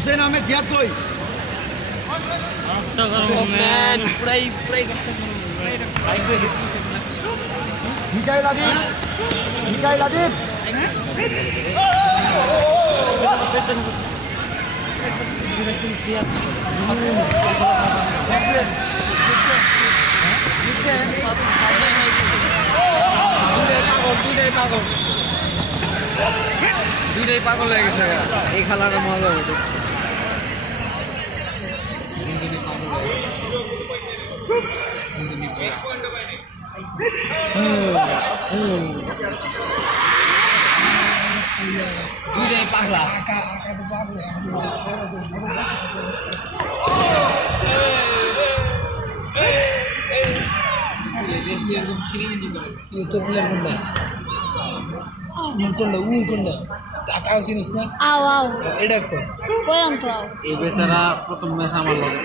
হুসেন আহমেদ জিয়াদ কই? মিকাইল আদিব, মিকাইল আদিব। দুইটাই পাগল হয়ে গেছে এই খেলাটা মজা হবে দুইটাই পাগলা itu plan benda. Mungkin tak tahu sih nusna. Aw. Ada kok. Pulang tuh. এই বেচারা প্রথম ম্যাচ আমার লগে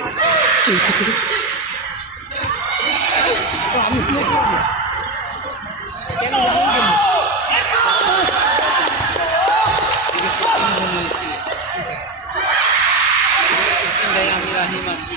আমি রাহিম আর কি